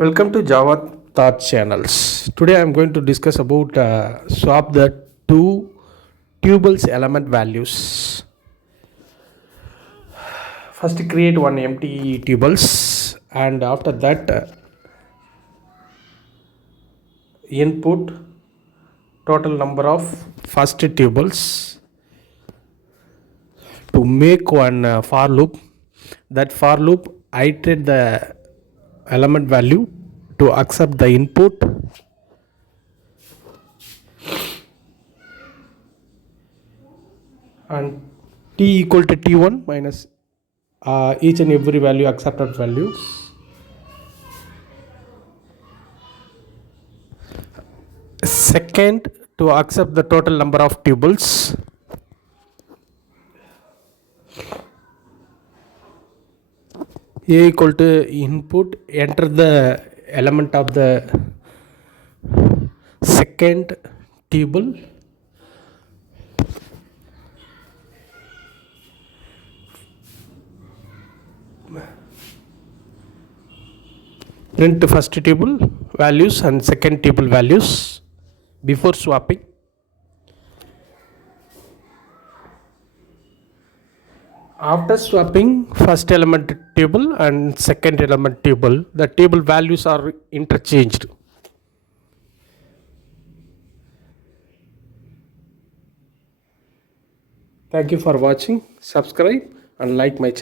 Welcome to Java Thought Channels. Today I am going to discuss about swap the two tuples element values. First create one empty tuples and after that input total number of first tuples to make one for loop. That for loop iterate the element value to accept the input and t equal to t1 minus each and every value accepted values. Second, to accept the total number of tuples. A equal to input, enter the element of the second tuple. Print first tuple values and second tuple values before swapping. After swapping first element tuple and second element tuple, the tuple values are interchanged. Thank you for watching. Subscribe and like my channel.